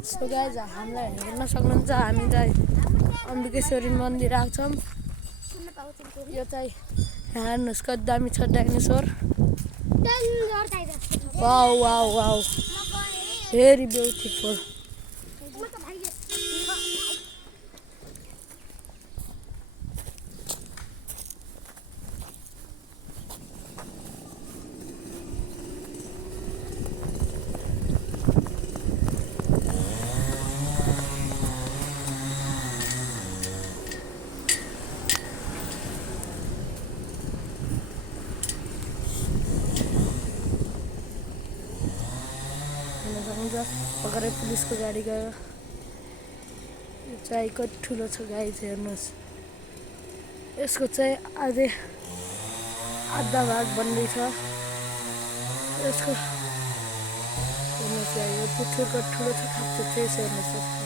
So guys हामीलाई हेर्न सक्नुहुन्छ हामी चाहिँ अम्बिकेश्वरी मन्दिर आएको छौँ। यो चाहिँ हेर्नुहोस् कति दामी छ dinosaur. Wow wow wow very beautiful. भर्खरै पुलिसको गाडी गयो। यो चाहिँ कति ठुलो छ गाइज हेर्नुहोस्। यसको चाहिँ अझै आधा भाग बन्दैछ। यसको हेर्नुहोस् यो पुच्छर कति ठुलो छ खाप्चो चाहिँ हेर्नुहोस् यसको।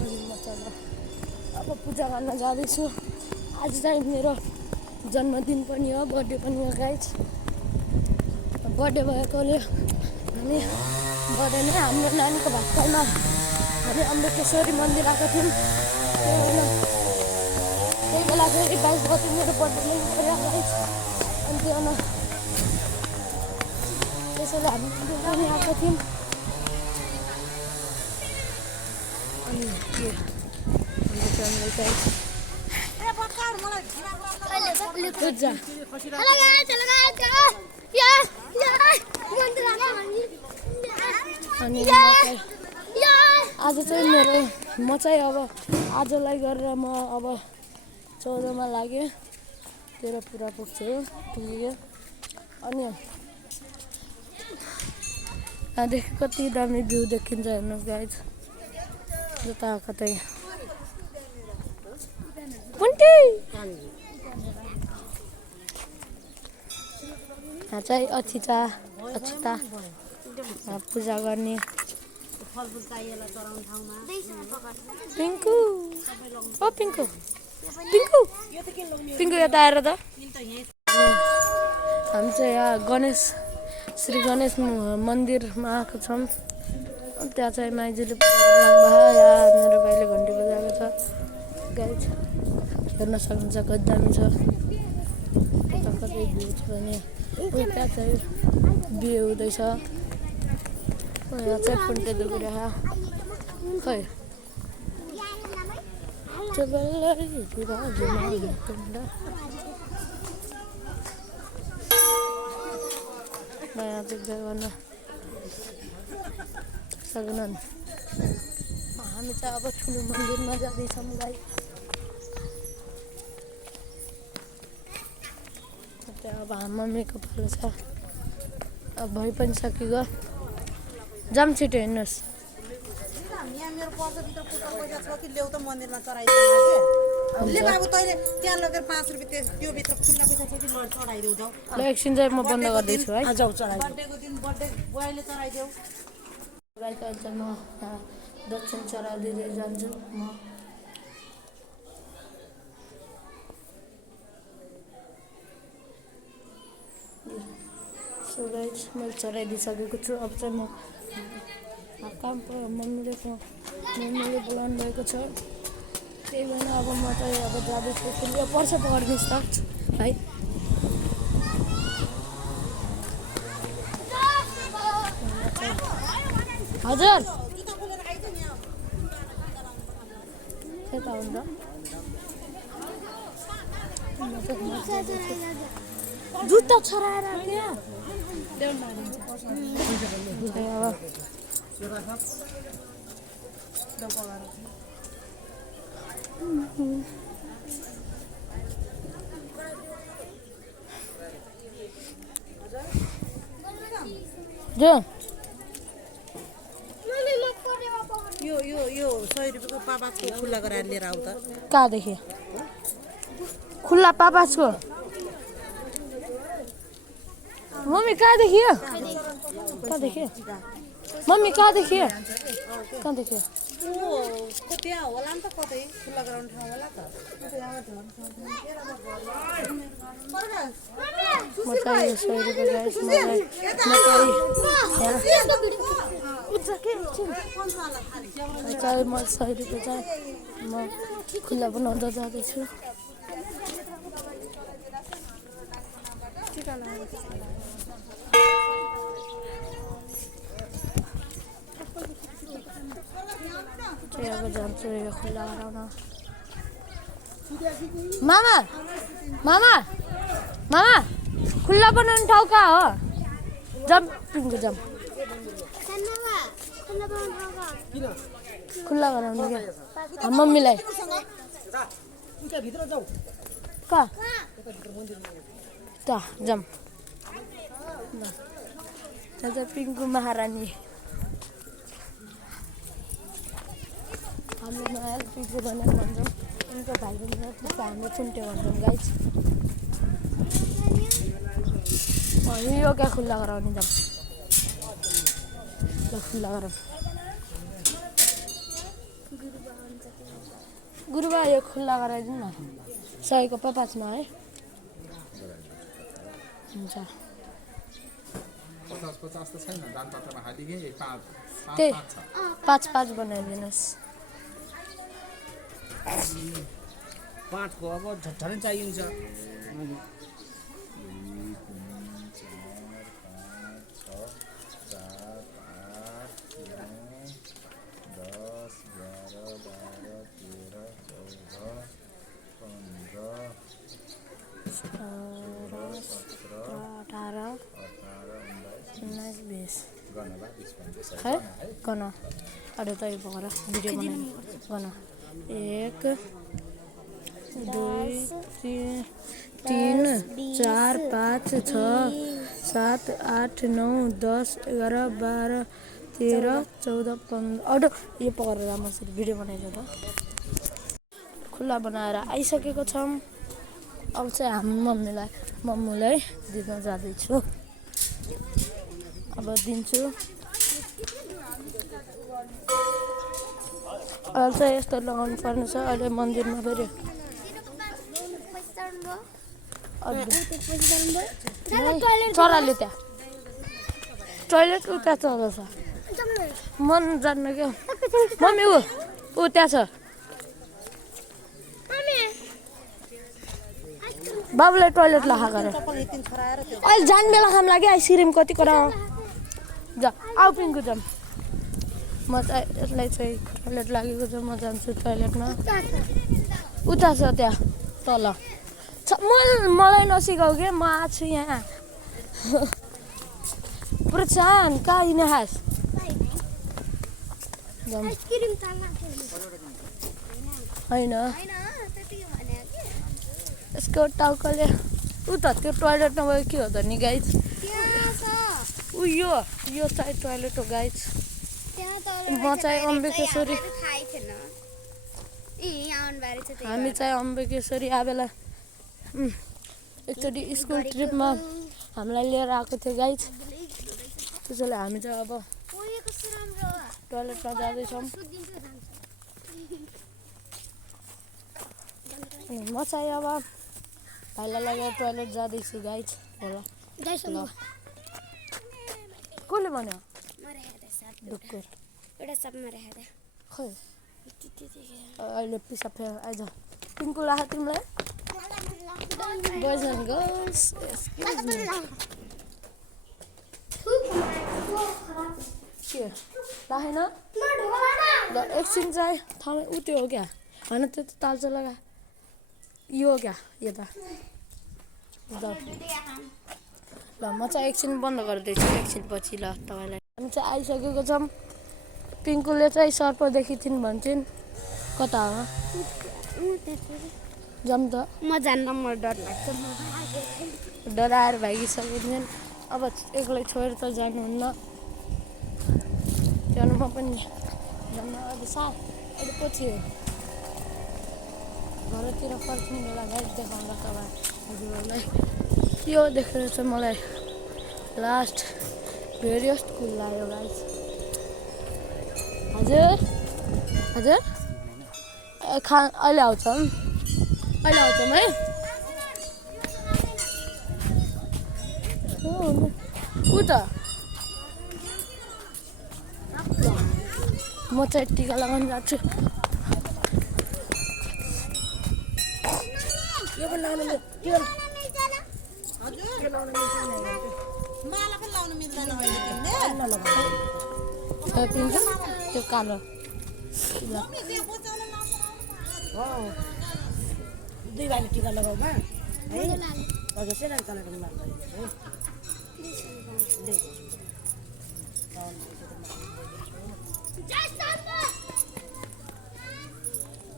अनि म चाहिँ अब पूजा गर्न जाँदैछु। आज चाहिँ मेरो जन्मदिन पनि हो, बर्थडे पनि हो गाइज। बर्थडे भएकोले हामी बर्थडे नै हाम्रो नानीको भातपालमा हामी अम्बिकेश्वरी मन्दिर आएको थियौँ। त्यही बेला चाहिँ 22 गते मेरो बर्थडे नै गऱ्यो गाइज। अनि त्यसैले हामी पनि आएको थियौँ। अनि अनि आज चाहिँ म चाहिँ अब आजलाई गरेर म अब 14 मा लागेँ। 13 पुरा पुग्छु पुगेँ। अनि यहाँदेखि कति दामी भ्यू देखिन्छ हेर्नुहोस् गाइज। जता कतै यहाँ चाहिँ अक्षिता पूजा गर्ने। पिङ्कु ओ पिङ्कु पिङ्कु पिङ्कु यता आएर त। हामी चाहिँ यहाँ श्री गणेश मन्दिरमा आएको छौँ। त्यहाँ चाहिँ माइजूले मेरो भाइले घन्टी बजाएको छ गाइज। हेर्न सक्नुहुन्छ कति दामी छ। कतै भ्यू छ भने त्यहाँ चाहिँ बिहे हुँदैछ। यहाँ चाहिँ फुन्टे दुखिरहेको खै नयाँ देख्दै गर्न सक्नुहुन्न। हामी चाहिँ अब ठुलो मन्दिरमा जाँदैछौँ गाइज। त्यहाँ अब हाम्रो मम्मीको पालो छ। अब भइ पनि सकिगयो। जाम छिटो हेर्नुहोस्। एकछिन चाहिँ म बन्द गर्दैछु है। म दक्षिण चढाइदिँदै जान्छु म। सो गाइज मैले चढाइदिइसकेको छु। अब चाहिँ म काम मम्मीले बोलाउनु भएको छ। त्यही भएर अब म चाहिँ अब जाँदैछु। यो पर्छ पक्रिदिनुहोस् त भाइ। हजुर यता हुन्छ जुत्ता छराएर त्यहाँ जो यो 100 रुपियाँको पापासको खुल्ला गराएर लिएर आऊ त। कहाँदेखि खुल्ला पापासको? मम्मी कहाँदेखि मम्मी कहाँदेखि त्यहाँ होला नि त कतै खुल्ला गराउने ठाउँ होला त म चाहिँ 100 रुपियाँ गाइस मलाई चाहिँ म 100 रुपियाँ चाहिँ म खुल्ला बनाउँदा जाँदैछु अब जान्छु यो खुल्ला गराउन मामा मामा मामा खुल्ला बनाउने ठाउँ कहाँ हो जम पिङ्कु जम खुल्ला गराउनु क्या मम्मीलाई कहाँ त जम पिङ्कु महारानी हाम्रो नयाँ पिङ्कु भनेर भन्छौँ उनको भाइ बहिनी हाम्रो चुन्टे भन्छौँ गाइस यो क्या खुल्ला गराउने जम ल खुल्ला गराउँ गुरुबा यो खुल्ला गराइदिनु न 100 को 5 मा है हुन्छ 50 त छैन दानपत्रमा हालिदिए 5 बनाइदिनुहोस् 5 को अब झट्टै चाहिन्छ 19 है गन अरे त यो पकर भिडियो बनाउनु गन 1 2 3 4 5 6 7 8 9 10 11 12 13 14 15 अडो यो पकर राम्रोसँग भिडियो बनाइदियो त खुल्ला बनाएर आइसकेको छौँ अब चाहिँ हामी मम्मीलाई दिन जाँदैछु अब दिन्छु अहिले चाहिँ यस्तो लगाउनु पर्ने छ अहिले मन्दिरमा फेरि चराले त्यहाँ टोइलेट उता चल्दैछ मन जान्न क्या मम्मी ऊ त्यहाँ छ बाबुलाई टोइलेट लखा गरेर अहिले जाने बेला खाम लाग्यो आइसक्रिम कति कुरा जा आऊ पिङ्कु जाऊँ म चाहिँ यसलाई चाहिँ टोइलेट लागेको छ म जान्छु टोइलेटमा उता छ त्यहाँ तल मलाई नसिकाऊ के म आछु यहाँ प्रोत्साहन कहाँ हिँड्ने खास होइन यसको टाउकोले ऊ त त्यो टोइलेट नभए के हो त नि गाइज ऊ यो चाहिँ टोइलेट हो गाइज म चाहिँ अम्बिकेश्वरी हामी चाहिँ अम्बिकेश्वरी आबेला एकचोटि स्कुल ट्रिपमा हामीलाई लिएर आएको थियो गाइज त्यसैले हामी चाहिँ अब टोइलेटमा जाँदैछौँ म चाहिँ अब भाइलाई लगेर टोइलेट जाँदैछु गाइज होला कसले भन्यो ढुक्कुर खै अहिले पिसाब फेर आइज पिङ्कु राख तिमीलाई बोइज एन्ड गर्ल्स के राखेन ल एकछिन चाहिँ थाहा उ त्यो हो क्या होइन त्यो त तालचा लगा यो हो क्या यता ल म चाहिँ एकछिन बन्द गरिदिन्छु एकछिन पछि ल तपाईँलाई हामी चाहिँ आइसकेको छौँ पिङ्कुले चाहिँ सर्पदेखि थिइन् भन्छन् कता हो जाऊँ त म जान्न म डर लाग्छ डराएर भागिसकेछन् अब एक्लै छोडेर त जानुहुन्न जानुमा पनि जान्न अब अहिले पछि हो घरतिर फर्किने बेला गाइड देखाउँदा तपाईँहरूलाई यो देखेर चाहिँ मलाई लास्ट भेरी कुल लाग्यो गाइस हजुर हजुर अहिले आउँछौँ है ऊ त म चाहिँ टिका लगाउन जान्छु यो पनि लाउनु माला पनि लाउनु मिल्दैन अहिले तिमीले पिन्छ त्यो कालो मम्मी त्यो बचाउन लाउनु दुई भाइले टिका लगाउमा है हजुर सेना कलर लाग्छ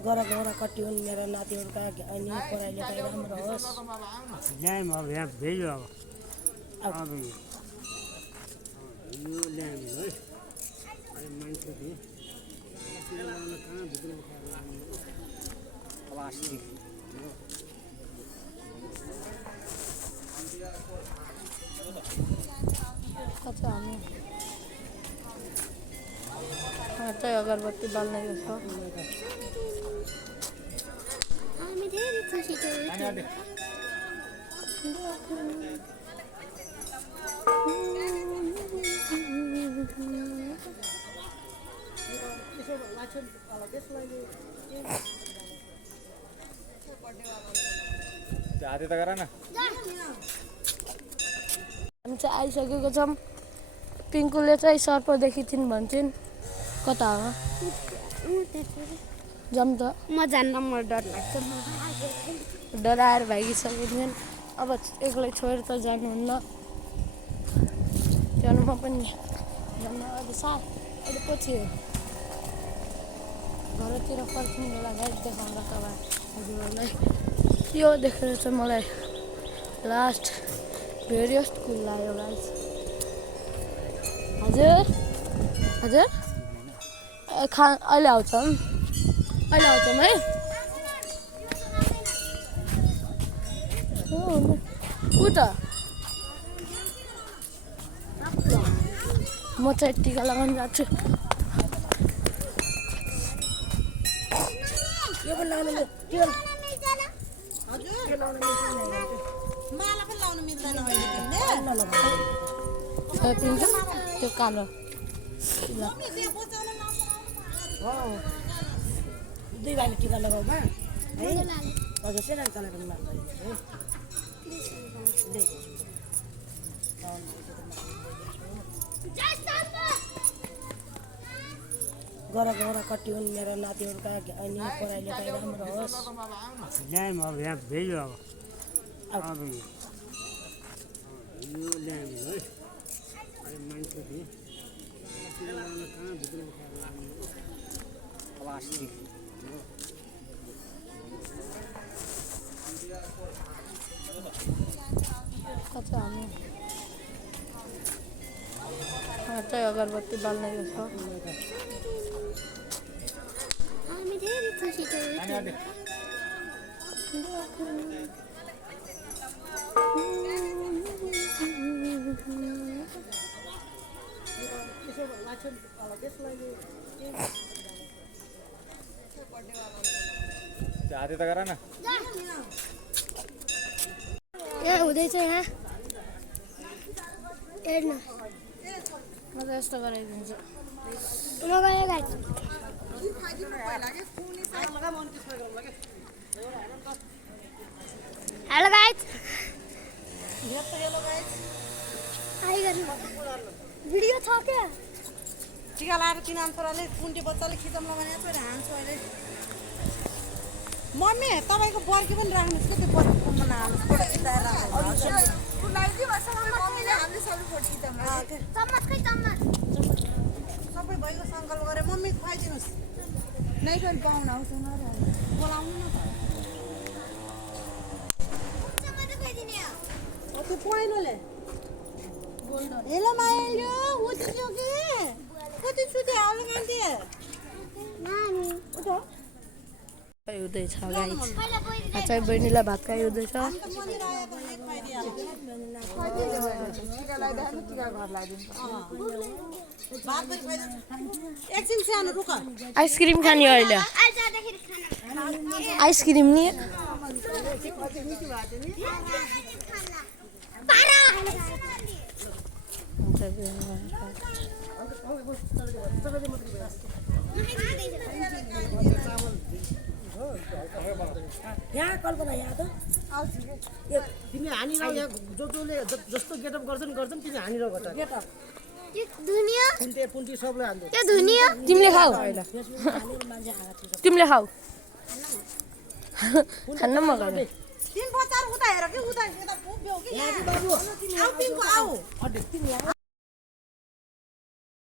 गर कति हुन् मेरो नातिहरूका अनि पढाइ लेखाइ राम्रो होस् ल्यायौँ अब यहाँ भेज्यो अब यो ल्यायौँ है अहिले मान्छे थिएँ कहाँ भित्र प्लास्टिक चाहिँ अगरबत्ती बाल्ने छ हाते त गर न हामी चाहिँ आइसकेको छौँ पिङ्कुले चाहिँ सर्प देखिथिन् भन्छन् कता हो जाऊँ त म जान्न म डर लाग्छ डराएर भागिसकेछन् अब एक्लै छोडेर त जानुहुन्न जानुमा पनि जान्न अब अहिले पछि हो घरतिर फर्किने बेला गाइड देखाउँदा तपाईँ हजुरहरूलाई यो देखेर चाहिँ मलाई लास्ट भेरी स्कुल लाग्यो गाइस हजुर अहिले आउँछौँ है ऊ त म चाहिँ टिका लगाउन जान्छु यो पनि लाउनु माला पनि लाउनु मिल्दैन अहिले तिमीले पिन्छ त्यो कालो मम्मी त्यो बचाउन लाउनु दुई भाइले टिका लगाउमा है हजुर सेना कलर लाग्छ गर कति हुन् मेरो नातिहरूका अनि पढाइ लेखाइ राम्रो होस् ल्यायौँ अब यहाँ भेज्यो अब यो ल्यायौँ है अहिले मान्छे थिएँ कहाँ भित्र प्लास्टिक चाहिँ अगरबत्ती बाल्ने छ हामी धेरै खुसी छौँ हाते त गर न यहाँ हुँदैछ यहाँ हेर्नु म त यस्तो गराइदिन्छु म गएँ गाइस हेलो गाइस आइ गर्नु भिडियो छ क्या टिका लाएर किन छोराले कुन्टी बच्चाले खिचम लगाएर छोरा हान्छु अहिले मम्मी तपाईँको बर्की पनि राख्नुहोस् कि त्यो बर्की कुम्मा नहाल्नुहोस् फोटो खिचाएर सबै भइगयो सङ्कल्प गरेर मम्मी खुवाइदिनुहोस् नै पनि पाहुना आउँछ बोलाउनु न त त्यो पहेँलोले हेलो माया उठ्यो कि कति सुते हाल्नु मान्छे हुँदैछ गाइस चाहिँ बहिनीलाई भात खुवाइहुँदैछ टिका लगाइदिनु टिका घर लगाइदिन्छ भात पनि खाइदिनु एकछिन सानो रुक आइसक्रिम खाने अहिले आइसक्रिम नि यहाँ कल्पना यहाँ त तिमी हानिरह यहाँ जसले जस्तो गेटअप गर्छन् तिमी हानिरह घटा गेटअप पुन्टी सबले हान्दै तिमीले खाऊ तिमीले खाऊ खान्न मगाएर 3 4 उता हेर कि उता यता पुग्यो कि यहाँ बाबु आउ तिमी आउ